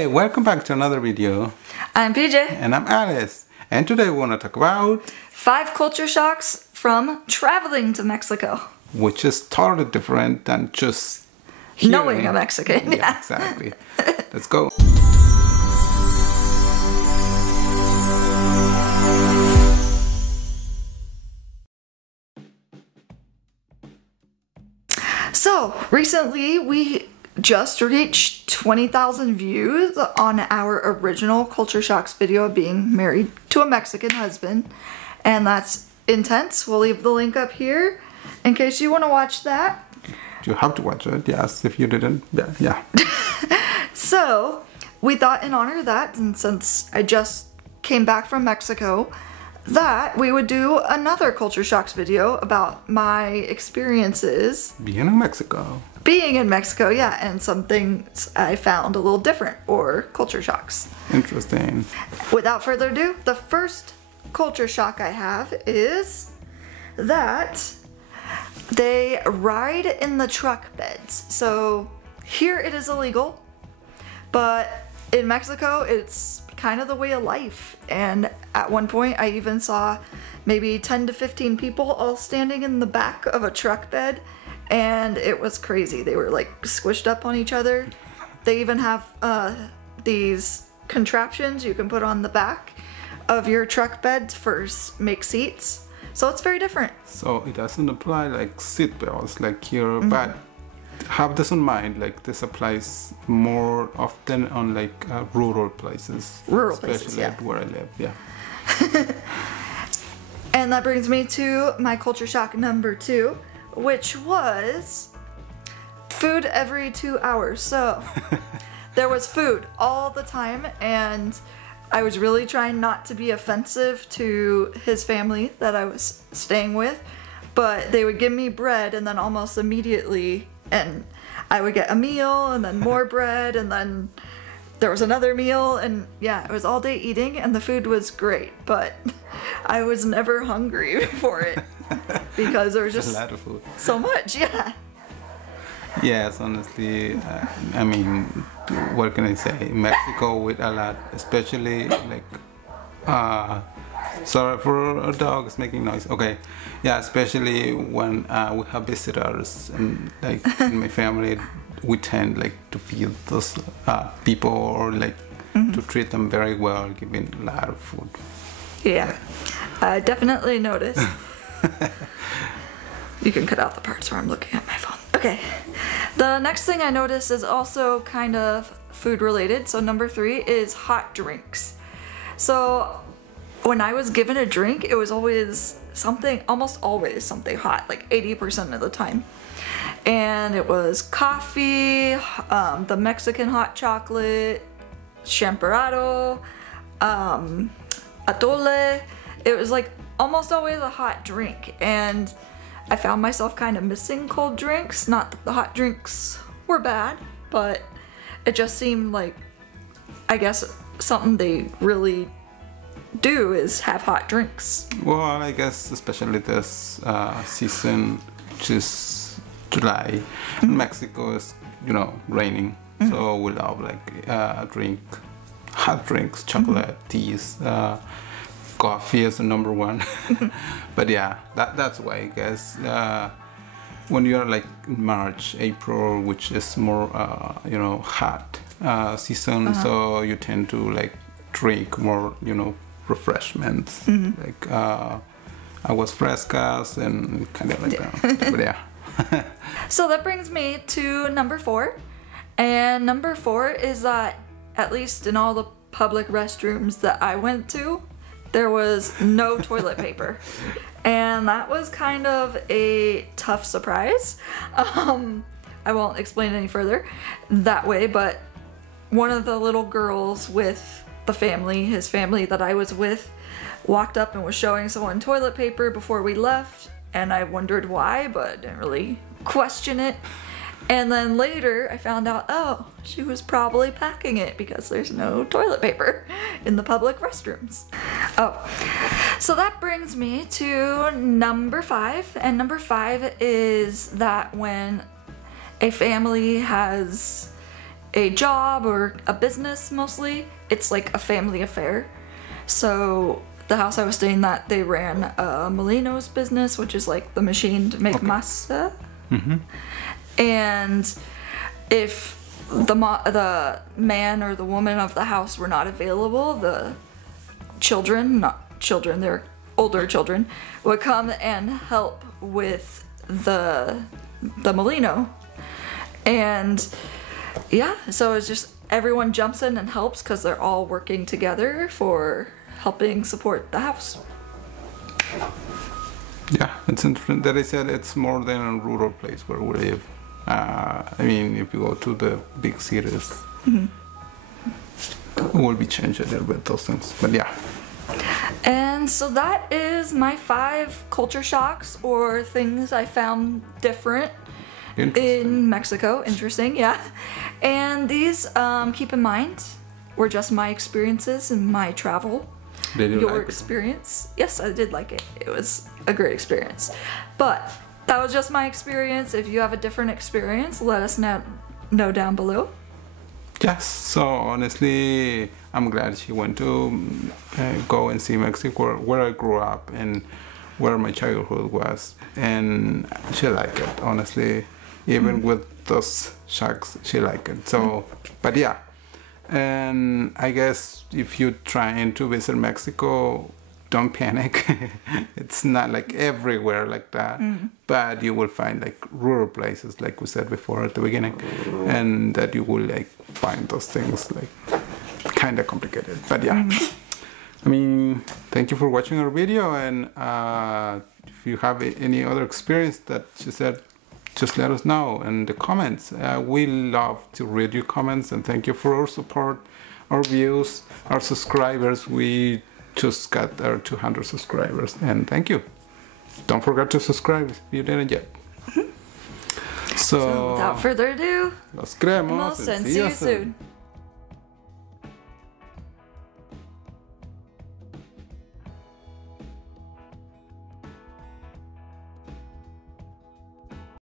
Hey, welcome back to another video. I'm PJ. And I'm Alice. And today we want to talk about 5 culture shocks from traveling to Mexico. which is totally different than just Knowing a Mexican. Yeah, exactly. Let's go. So, recently we just reached 20,000 views on our original Culture Shocks video of being married to a Mexican husband. And that's intense. We'll leave the link up here in case you want to watch that. You have to watch it, yes. If you didn't, yeah. So, we thought in honor of that, and since I just came back from Mexico, that we would do another Culture Shocks video about my experiences Being in Mexico. being in Mexico, yeah, and some things I found a little different, or culture shocks. Interesting. Without further ado, the first culture shock I have is that they ride in the truck beds. So here it is illegal, but in Mexico it's kind of the way of life. And at one point I even saw maybe 10 to 15 people all standing in the back of a truck bed, and it was crazy. They were like squished up on each other. They even have these contraptions you can put on the back of your truck bed for make seats. So it's very different. So it doesn't apply like seat belts like here, but have this in mind, like this applies more often on like rural places. Rural especially places, yeah. where I live, yeah. And that brings me to my culture shock number 2, which was food every 2 hours. So there was food all the time, and I was really trying not to be offensive to his family that I was staying with, but they would give me bread, and then almost immediately, and I would get a meal and then more bread, and then there was another meal, and yeah, it was all day eating, and the food was great, but I was never hungry for it because there was just a lot of food. so much, yeah. Yes, honestly, I mean, what can I say? Mexico with a lot, especially like, sorry for a dog is making noise. Okay, yeah, especially when we have visitors, and like in my family, we tend like to feed those people, or like to treat them very well, giving a lot of food. Yeah, I definitely noticed. You can cut out the parts where I'm looking at my phone. Okay, the next thing I noticed is also kind of food related. So number 3 is hot drinks. So when I was given a drink, it was always something, almost always something hot, like 80% of the time. And it was coffee, the Mexican hot chocolate, champurrado, atole. It was like almost always a hot drink, and I found myself kind of missing cold drinks. Not that the hot drinks were bad, but it just seemed like, I guess, something they really do is have hot drinks. Well, I guess especially this season, which is July, in Mexico is, raining, so we love like hot drinks, chocolate, teas, coffee is the number 1. But yeah, that's why I guess when you're like in March, April, which is more hot season, so you tend to like drink more refreshments, like aguas frescas and kind of like that. But yeah. So that brings me to number 4, and number 4 is that at least in all the public restrooms that I went to, there was no toilet paper, and that was kind of a tough surprise. I won't explain any further that way, but one of the little girls with the family, his family that I was with, walked up and was showing someone toilet paper before we left, and I wondered why, but didn't really question it. And then later I found out, oh, she was probably packing it because there's no toilet paper in the public restrooms. Oh, so that brings me to number 5. And number 5 is that when a family has a job or a business mostly. It's like a family affair. So the house I was staying at, they ran Molino's business, which is like the machine to make masa. And if the man or the woman of the house were not available, the children, not children, they're older children, would come and help with the Molino. And yeah, so it's just everyone jumps in and helps because they're all working together for helping support the house. Yeah, it's interesting that I said it's more than a rural place where we live. I mean, if you go to the big cities, it will be changed a little bit, those things. But yeah. And so that is my 5 culture shocks or things I found different in Mexico. Interesting, yeah. And these, keep in mind, were just my experiences in my travel. Did you Your like experience? Yes, I did like it. It was a great experience. But that was just my experience. If you have a different experience, let us know down below. Yes, so honestly, I'm glad she went to go and see Mexico, where I grew up and where my childhood was. And she liked it, honestly. Even with those shocks, she liked it. So, but yeah. And I guess if you're trying to visit Mexico, don't panic. It's not like everywhere like that, but you will find like rural places, like we said before at the beginning, and that you will like find those things like kind of complicated. But yeah, I mean, thank you for watching our video, and if you have any other experience that she said, just let us know in the comments. We love to read your comments, and thank you for our support, our views, our subscribers. We just got our 200 subscribers, and thank you. Don't forget to subscribe if you didn't yet. So Without further ado, los queremos and see you soon.